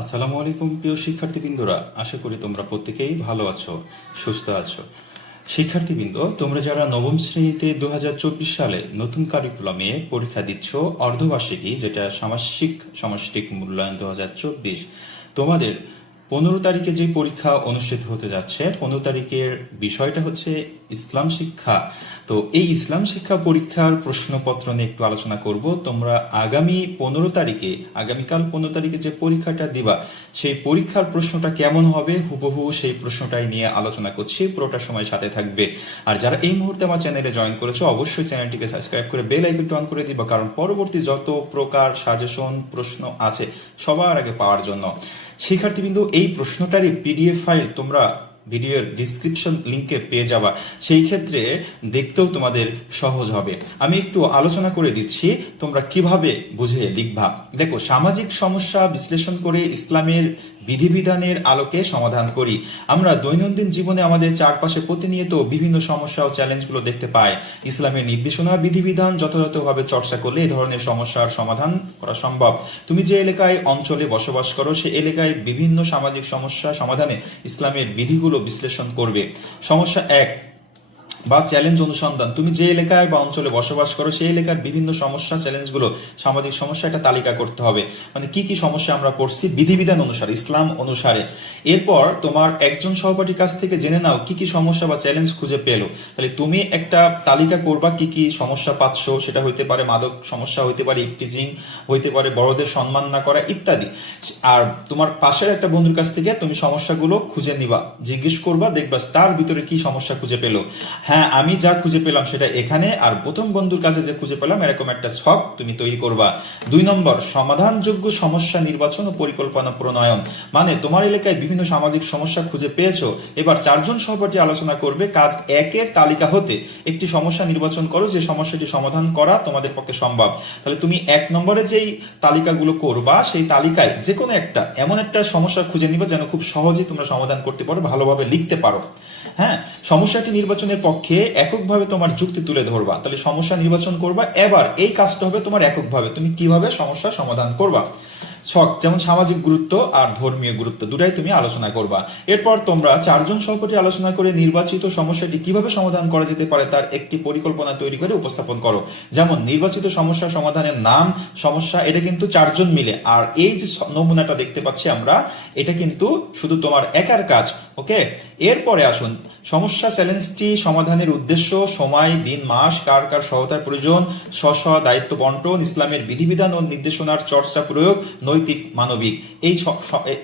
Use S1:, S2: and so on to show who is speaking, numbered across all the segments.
S1: আসসালামু আলাইকুম, প্রিয় শিক্ষার্থীবৃন্দরা। আশা করি তোমরা প্রত্যেকেই ভালো আছো, সুস্থ আছো। শিক্ষার্থীবৃন্দ, তোমরা যারা নবম শ্রেণীতে দু হাজার চব্বিশ সালে নতুন কারিকুলামে পরীক্ষা দিচ্ছ অর্ধবার্ষিকী, যেটা সামাসিক সামষ্টিক মূল্যায়ন দু হাজার চব্বিশ, তোমাদের পনেরো তারিখে যে পরীক্ষা অনুষ্ঠিত হতে যাচ্ছে, পনেরো তারিখের বিষয়টা হচ্ছে ইসলাম শিক্ষা। তো এই ইসলাম শিক্ষা পরীক্ষার প্রশ্নপত্র নিয়ে একটু আলোচনা করব। তোমরা আগামী পনেরো তারিখে, আগামীকাল পনেরো তারিখে যে পরীক্ষাটা দিবা, সেই পরীক্ষার প্রশ্নটা কেমন হবে? হুবহু সেই প্রশ্নটাই নিয়ে আলোচনা করছি। পুরোটা সময় সাথে থাকবে। আর যারা এই মুহূর্তে আমার চ্যানেলে জয়েন করেছ, অবশ্যই চ্যানেলটিকে সাবস্ক্রাইব করে বেল আইকনটি অন করে দিবা, কারণ পরবর্তী যত প্রকার সাজেশন, প্রশ্ন আছে, সবার আগে পাওয়ার জন্য। শিক্ষার্থীবৃন্দ, এই প্রশ্নটারই পিডিএফ ফাইল তোমরা ভিডিওর ডিসক্রিপশন লিঙ্কে পেয়ে যাওয়া সেই ক্ষেত্রে দেখতেও তোমাদের সহজ হবে। আমি একটু আলোচনা করে দিচ্ছি, তোমরা কীভাবে বুঝে লিখবা। দেখো, সামাজিক সমস্যা বিশ্লেষণ করে ইসলামের বিধিবিধানের আলোকে সমাধান করি। আমরা দৈনন্দিন জীবনে আমাদের চারপাশে প্রতিনিয়ত বিভিন্ন সমস্যা ও চ্যালেঞ্জগুলো দেখতে পাই। ইসলামের নির্দেশনা, বিধিবিধান যথাযথভাবে চর্চা করলে এ ধরনের সমস্যার সমাধান করা সম্ভব। তুমি যে এলাকায় অঞ্চলে বসবাস করো, সে এলাকায় বিভিন্ন সামাজিক সমস্যা সমাধানে ইসলামের বিধিগুলো বিশ্লেষণ করবে। সমস্যা এক বা চ্যালেঞ্জ অনুসন্ধান। তুমি যে এলাকায় বা অঞ্চলে বসবাস করো, সেই এলাকার বিভিন্ন সমস্যা চ্যালেঞ্জগুলো সামাজিক সমস্যা একটা তালিকা করতে হবে। মানে কি কি সমস্যা আমরা পড়ছি বিধিবিধান অনুসারে, ইসলাম অনুসারে। এরপর তোমার একজন সহপাঠীর কাছ থেকে জেনে নাও কি কি সমস্যা বা চ্যালেঞ্জ খুঁজে পেল। তাহলে তুমি একটা তালিকা করবা কি কি সমস্যা পাচ্ছ, সেটা হইতে পারে মাদক সমস্যা, হইতে পারে ইপটিজিং হইতে পারে বড়দের সম্মান না করা ইত্যাদি। আর তোমার পাশের একটা বন্ধুর কাছ থেকে তুমি সমস্যাগুলো খুঁজে নিবা, জিজ্ঞেস করবা, দেখবা তার ভিতরে কি সমস্যা খুঁজে পেল। হ্যাঁ আমি যা খুঁজে পেলাম সেটা এখানে, আর প্রথম বন্ধুর কাছে যে খুঁজে পেলাম, এরকম একটা ছক তুমি তৈরি করবা। দুই নম্বর, সমাধানযোগ্য সমস্যা নির্বাচন ও পরিকল্পনা প্রণয়ন। মানে তোমার এলাকায় বিভিন্ন সামাজিক সমস্যা খুঁজে পেয়েছ, এবার চারজন সহপাঠী আলোচনা করবে, কাজ একের তালিকা হতে। একটি সমস্যা নির্বাচন করো, যে সমস্যাটি সমাধান করা তোমাদের পক্ষে সম্ভব। তাহলে তুমি এক নম্বরে যেই তালিকাগুলো করবা, সেই তালিকায় যে কোনো একটা, এমন একটা সমস্যা খুঁজে নিবা যেন খুব সহজেই তোমরা সমাধান করতে পারো, ভালোভাবে লিখতে পারো। হ্যাঁ সমস্যাটি নির্বাচনের পক্ষে এককভাবে তোমার যুক্তি তুলে ধরবা, তাহলে সমস্যা নির্বাচন করবা, এবার এই কাজটা হবে তোমার এককভাবে, তুমি কীভাবে সমস্যা সমাধান করবা? ছক, যেমন সামাজিক গুরুত্ব আর ধর্মীয় গুরুত্ব, দুটাই তুমি আলোচনা করবা। এরপর তোমরা চারজন সহপাঠী আলোচনা করে নির্বাচিত সমস্যাটি কীভাবে সমাধান করা যেতে পারে তার একটি পরিকল্পনা তৈরি করে উপস্থাপন করো। যেমন, নির্বাচিত সমস্যা সমাধানের নাম, সমস্যা, এটা কিন্তু চারজন মিলে, আর এই যে নমুনাটা দেখতে পাচ্ছি আমরা, এটা কিন্তু শুধু তোমার একার কাজ ওকে এরপরে আসুন। সমস্যা চ্যালেঞ্জটি সমাধানের উদ্দেশ্য, সময়, দিন, মাস, কার কার সহায়তার প্রয়োজন, স্ব স্ব দায়িত্ব বন্টন, ইসলামের বিধিবিধান ও নির্দেশনার চর্চা প্রয়োগ, নৈতিক, মানবিক। এই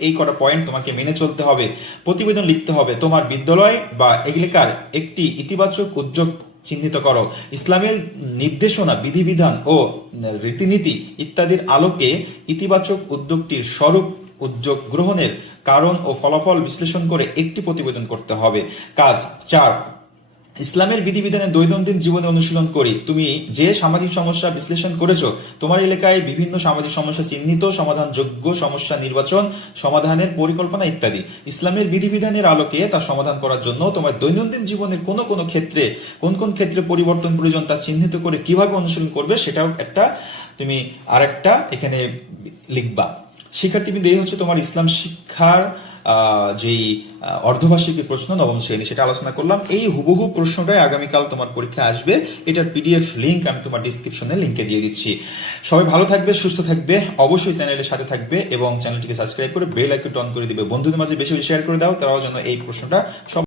S1: এই কটা পয়েন্ট তোমাকে মেনে চলতে হবে। প্রতিবেদন লিখতে হবে, তোমার বিদ্যালয় বা এলাকার একটি ইতিবাচক উদ্যোগ চিহ্নিত করো। ইসলামের নির্দেশনা, বিধিবিধান ও রীতিনীতি ইত্যাদির আলোকে ইতিবাচক উদ্যোগটির স্বরূপ উদ্যোগ গ্রহণের কারণ ও ফলাফল বিশ্লেষণ করে একটি প্রতিবেদন করতে হবে। কাজ চার, ইসলামের বিধিবিধানে দৈনন্দিন জীবনে অনুশীলন করি। তুমি যে সামাজিক সমস্যা বিশ্লেষণ করেছ, তোমার এলাকায় বিভিন্ন সামাজিক সমস্যা চিহ্নিত, সমাধানযোগ্য সমস্যা নির্বাচন, সমাধানের পরিকল্পনা ইত্যাদি। ইসলামের বিধিবিধানের আলোকে তা সমাধান করার জন্য তোমার দৈনন্দিন জীবনের কোন কোন ক্ষেত্রে, কোন কোন ক্ষেত্রে পরিবর্তন প্রয়োজন তা চিহ্নিত করে কীভাবে অনুশীলন করবে সেটাও একটা, তুমি আরেকটা এখানে লিখবা। শিক্ষার্থীবৃন্দ এই হচ্ছে তোমার ইসলাম শিক্ষার যেই অর্ধবার্ষিকী প্রশ্ন, নবম শ্রেণি, সেটা আলোচনা করলাম। এই হুবহু প্রশ্নটাই আগামীকাল তোমার পরীক্ষা আসবে। এটার পিডিএফ লিঙ্ক আমি তোমার ডিসক্রিপশনে লিঙ্কে দিয়ে দিচ্ছি। সবাই ভালো থাকবে, সুস্থ থাকবে, অবশ্যই চ্যানেলের সাথে থাকবে এবং চ্যানেলটিকে সাবস্ক্রাইব করে বেল আইকনটি অন করে দিবে। বন্ধুদের মাঝে বেশি বেশি শেয়ার করে দাও, তারাও যেন এই প্রশ্নটা সব